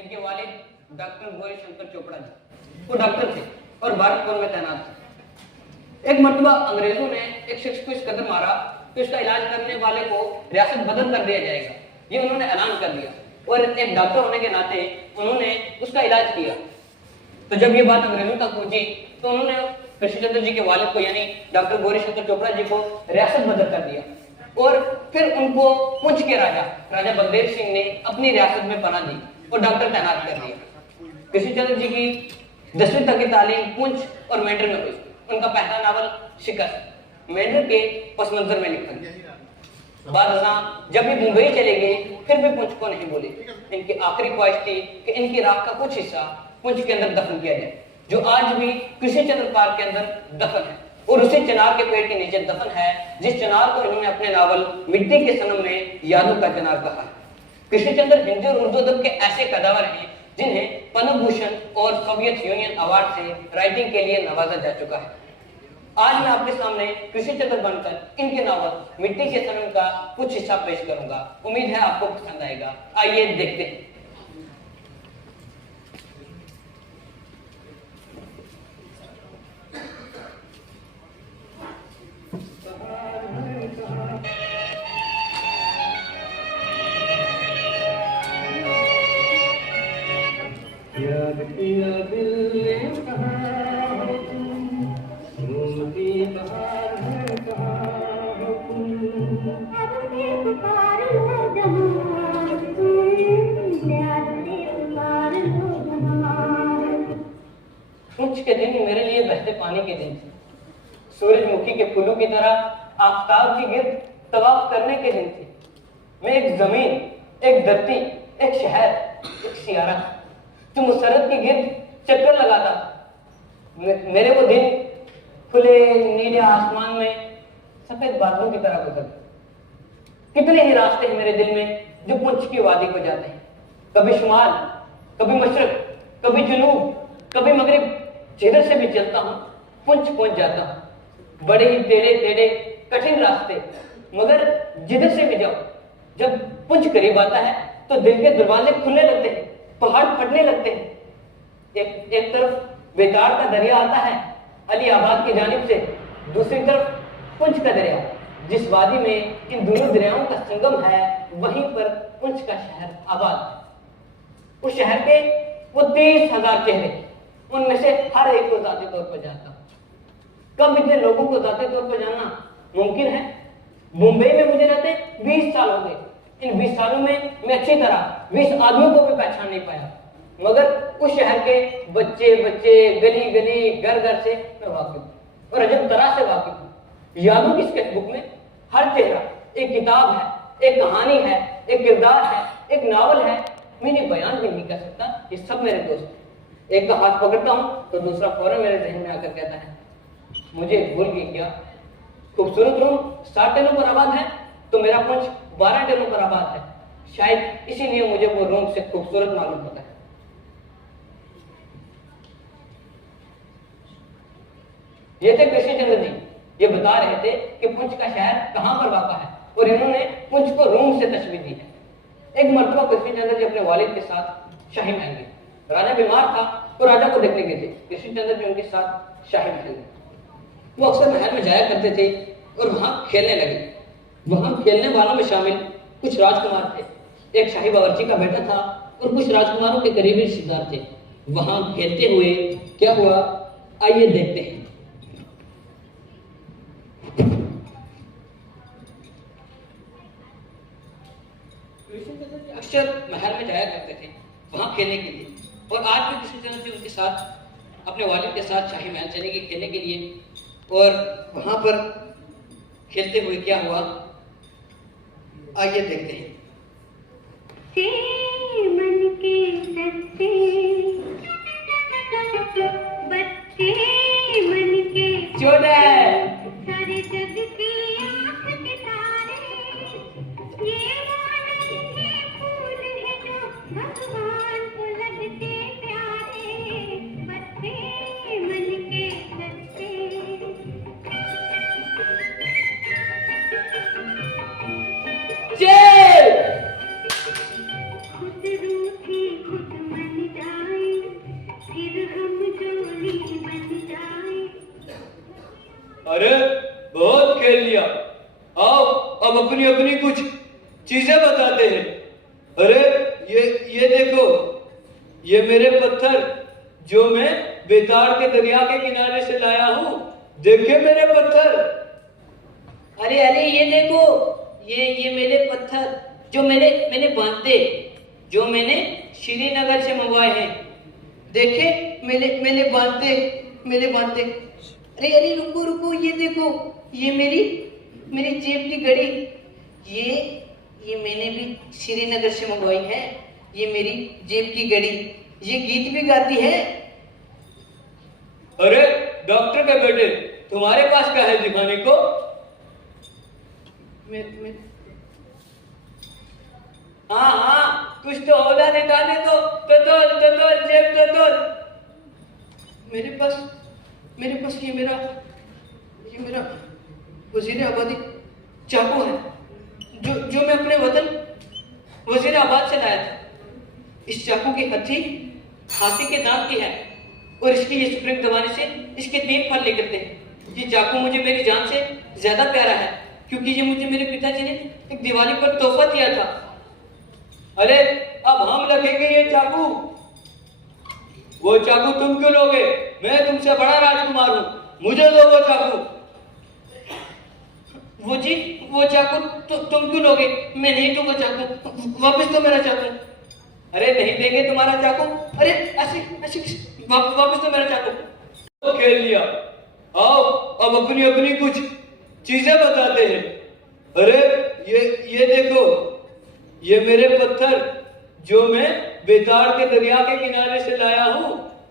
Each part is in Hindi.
इनके वालिद डॉक्टर गौरी शंकर चोपड़ा जी, वो डॉक्टर थे और भारतपुर में तैनात थे। एक मरतबा अंग्रेजों ने एक शख्स को इस कदर मारा कि उसका इलाज करने वाले को रियासत बदल कर दिया जाएगा, ये उन्होंने ऐलान कर दिया और एक डॉक्टर होने के नाते उन्होंने उसका इलाज किया। तो जब ये बात अंग्रेजों तक पहुंची तो उन्होंने कृष्ण चंद्र जी के वालिद को यानी डॉक्टर गौरी शंकर चोपड़ा जी को रियासत बदल कर दिया और फिर उनको पुंछ के राजा बलदेव सिंह ने अपनी रियासत में पनाह दी और डॉक्टर तैनात कर दिया। कृष्ण चंद्र जी की 10वीं तक की तालीम पुंछ और मेंढर में हुई। उनका पहला नावल शिकस्त मेंढर के पस मंजर में लिखा गया। बादशाह जब भी मुंबई चले गए फिर भी पुंछ को नहीं बोले। इनकी आखिरी ख्वाहिश थी कि इनकी राख का कुछ हिस्सा पुंछ के अंदर दफन किया जाए, जो आज भी कृष्ण चंद्र पार्क के अंदर दफन है और उसी चिनार के पेड़ के नीचे दफन है जिस चिनार को इन्होंने अपने नावल मिट्टी के सनम में यादों का चिनार कहा है। कृष्ण चंद्र हिंदी और उर्दू अदब के ऐसे कदावर हैं जिन्हें पद्म भूषण और सोवियत यूनियन अवार्ड से राइटिंग के लिए नवाजा जा चुका है। आज मैं आपके सामने कृष्ण चंद्र बनकर इनके नावल मिट्टी के सनम का कुछ हिस्सा पेश करूंगा। उम्मीद है आपको पसंद आएगा। आइए देखते हैं। पुंछ के दिन मेरे लिए बहते पानी के दिन थे, सूरजमुखी के फूलों की तरह आफताब की गिर्द तवाफ करने के दिन थे। मैं एक जमीन, एक धरती, एक शहर, एक सियारा जो मुसरत की गिर्द चक्कर लगाता। मेरे वो दिन खुले नीले आसमान में सफेद बादलों की तरह गुजरते। कितने ही रास्ते हैं मेरे दिल में जो पुंछ की वादी को जाते हैं, कभी शुमाल, कभी मशरक, कभी जुनूब, कभी मगरिब। जिधर से भी चलता हूँ पुंछ पहुंच जाता हूँ। बड़े ही टेढ़े टेढ़े कठिन रास्ते, मगर जिधर से भी जाओ जब पुंछ करीब आता है तो दिल के दरवाजे खुलने लगते हैं, पहाड़ फटने लगते हैं। एक तरफ बेतार का दरिया आता है अली आबाद की जानिब से, दूसरी तरफ पुंछ का दरिया। जिस वादी में इन दोनों दरियाओं का संगम है वहीं पर पुंछ का शहर आबाद है। उस शहर के वो 30,000 चेहरे, उनमें से हर एक को जाती तौर पर जानता हूं। कब इतने लोगों को जाती तौर पर जानना मुमकिन है? मुंबई में मुझे रहते 20 साल हो गए। इन 20 सालों में मैं अच्छी तरह 20 आदमियों को भी पहचान नहीं पाया, मगर उस शहर के बच्चे बच्चे, गली गली, घर घर से मैं वाकिफ हूं और अजब तरह से वाकिफ हूं। यादों की स्केचबुक में हर चेहरा एक किताब है, एक कहानी है, एक किरदार है, एक नावल है। मैं इन्हें बयान भी नहीं कर सकता। ये सब मेरे दोस्त हैं। एक का हाथ पकड़ता हूं तो दूसरा फौरन मेरे जहन में आकर कहता है मुझे भूल गई क्या? खूबसूरत रूम 60 टेनों पर आबाद है तो मेरा पुंछ 12 टेनों पर आबाद है। शायद इसीलिए मुझे वो रूम से खूबसूरत मालूम होता है। ये थे कृष्ण चंद्र जी। ये बता रहे थे कि पुंछ का शहर कहां पर वाक़ा है और इन्होंने पुंछ को रूम से तशबीह दी है। एक मरतबा कृष्ण चंद्र जी अपने वालिद के साथ शाही महल गए। राजा बीमार था तो राजा को देखने गए थे। कृष्ण चंद्र जी उनके साथ शाही महल गए। वो अक्सर महल में जाया करते थे और वहां खेलने लगे। वहां खेलने वालों में शामिल कुछ राजकुमार थे। एक शाही बावर्ची का बेटा था और कुछ राजकुमारों के करीबी रिश्तेदार थे। वहां खेलते हुए क्या हुआ, आइए देखते हैं। कृष्ण चंद्र जी अक्सर महल में जाया करते थे वहां खेलने के लिए, और आज भी कृष्ण चंद्र जी उनके साथ अपने वालिद के साथ शाही महल चले गए खेलने के लिए। और वहां पर खेलते हुए क्या हुआ, आइए देखते हैं। मन के सच्चे बच्चे मन के छोटे सारे जग की आँख के तारे, ये आनंद के फूल हैं जो भगवान को लगते प्यारे। बच्चे मन के सच्चे चल खुद रूठी खुद अरे ये देखो, ये मेरे पत्थर जो मैं बेताड़ के दरिया के किनारे से लाया हूँ। देखे मेरे पत्थर। अरे अरे ये देखो, ये मेरे पत्थर जो मैंने बांधे, जो मैंने श्रीनगर से मंगवाए हैं। देखे मैंने बांधे। अरे अरे रुको रुको, ये देखो, ये मेरी जेब की घड़ी, ये मैंने भी श्रीनगर से मंगवाई है। ये मेरी जेब की घड़ी, ये गीत भी गाती है। अरे डॉक्टर के बेटे, तुम्हारे पास क्या है दिखाने को? मैं हाँ, कुछ तो होगा निकाले तो तोड़ जेब तोड़। मेरे पास ये मेरा वजीर आबादी चाकू है, जो मैं अपने वतन वजीर आबाद से लाया था। इस चाकू की हथी हाथी के दांत की है और इसकी ये स्प्रिंग दबाने से इसके 3 फल निकलते हैं। ये चाकू मुझे मेरी जान से ज्यादा प्यारा है, क्योंकि ये मुझे मेरे पिताजी ने एक दिवाली पर तोहफा दिया था। अरे अब हम रखेंगे ये चाकू। वो चाकू तुम क्यों लोगे? मैं तुमसे बड़ा राजकुमार हूँ, मुझे दो वो चाकू। वो चाकू तुम क्यों लोगे? मैं नहीं दूंगा चाकू, वापस दो मेरा चाकू। अरे नहीं देंगे तुम्हारा चाकू। अरे ऐसे वापस दो मेरा चाकू। तो खेल लिया, आओ अब अपनी अपनी कुछ चीजें बताते हैं। अरे ये देखो, ये मेरे पत्थर जो मैं बेताड़ के दरिया के किनारे से लाया हूँ।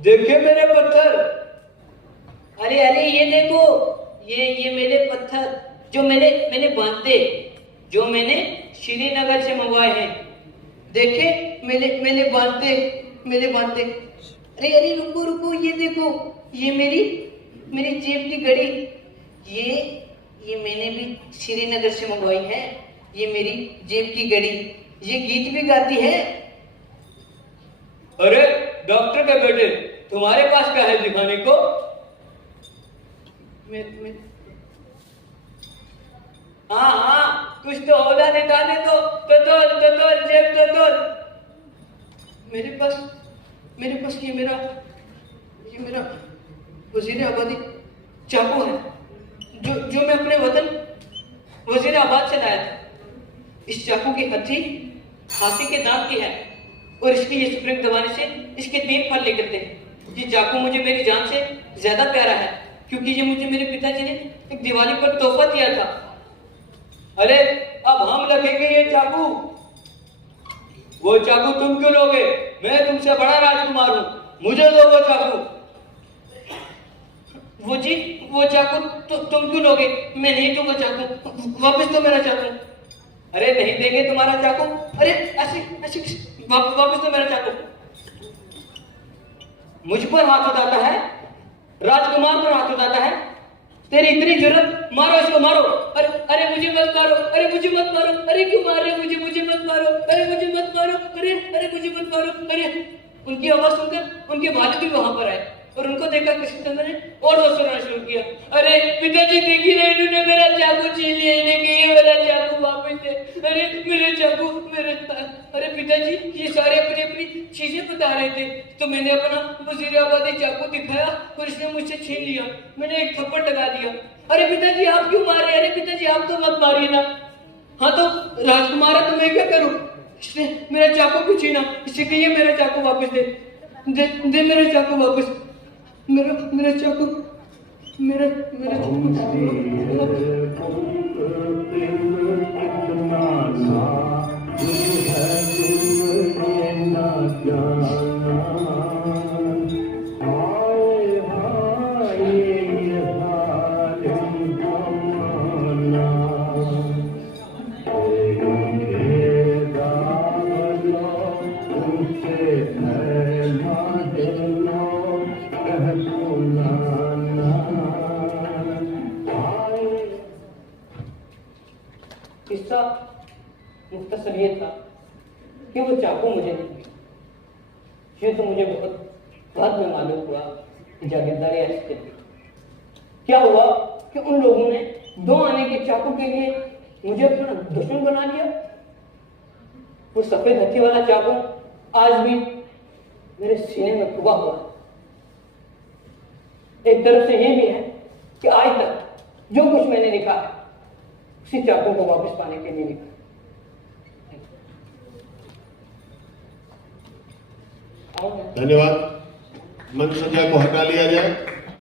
देखे मेरे पत्थर। अरे अरे ये देखो, ये मेरे पत्थर जो मैंने बांधे, जो मैंने श्रीनगर से मंगवाए हैं। देखे मैंने बांधे। अरे अरे रुको रुको, ये देखो, ये मेरी जेब की घड़ी, ये मैंने भी श्रीनगर से मंगवाई है। ये मेरी जेब की घड़ी, ये गीत भी गाती है। अरे डॉक्टर के बेटे, तुम्हारे पास क्या है दिखाने को? मैं हाँ, कुछ तो होगा निकाले तो तोड़ जेब तोड़। मेरे पास ये मेरा वजीर आबादी चाकू है, जो मैं अपने वतन वजीर आबाद से लाया था। इस चाकू की हथी हाथी के दांत की है और इसकी ये स्प्रिंग दबाने से इसके 3 फल निकलते हैं। ये चाकू मुझे मेरी जान से ज्यादा प्यारा है, क्योंकि ये मुझे मेरे पिताजी ने एक दिवाली पर तोहफा दिया था। अरे अब हम रखेंगे ये चाकू। वो चाकू तुम क्यों लोगे? मैं तुमसे बड़ा राजकुमार हूँ, मुझे दो वो चाकू। वो चाकू तुम क्यों लोगे? मैं नहीं दूंगा चाकू, वापस दो मेरा चाकू। अरे नहीं देंगे तुम्हारा चाकू। अरे ऐसे वापस दो मेरा चाकू। मुझ पर हाथ उठाता है? राजकुमार पर हाथ उठाता है? तेरी इतनी जरूरत, मारो इसको, मारो। अरे मुझे मत मारो, अरे क्यों मार रहे हो मुझे मत मारो, अरे मुझे मत मारो, अरे मुझे मत मारो। अरे उनकी आवाज सुनकर उनके वालिद भी वहां पर आए और उनको देखकर कृष्णचंद्र ने और वो सुनाना शुरू किया। अरे पिताजी देखिए ना, इन्होंने मेरा चाकू छीन लिया, इन्हें कहिए मेरा चाकू वापस दे। अरे मेरे चाकू अरे पिताजी ये सारे अपनी अपनी चीजें बता रहे थे, तो मैंने अपना वजीराबादी चाकू दिखाया और इसने मुझसे छीन लिया। मैंने एक थप्पड़ लगा दिया। अरे पिताजी आप क्यों मार रहे? अरे पिताजी आप तो मत मारिए ना। हाँ तो राजकुमार है, तो मैं क्या करूं? इसने मेरा चाकू क्यों छीना? इससे कहिए मेरा चाकू वापस दे मेरा चाकू वापस। मेरा चाकू मेरा किस्सा मुख्तसर ये था कि वो चाकू मुझे नहीं मिला। ये तो मुझे बहुत बाद में मालूम हुआ कि जागीरदारी ऐसी थी। क्या हुआ कि उन लोगों ने 2 आने के चाकू के लिए मुझे अपना दुश्मन बना लिया। वो सफेद हथी वाला चाकू आज भी मेरे सीने में डूबा हुआ है। एक तरफ से ये भी है कि आज तक जो कुछ मैंने लिखा है उसी चाकू को वापस पाने के लिए लिखा। धन्यवाद। मंच संज्ञा को हटा लिया जाए।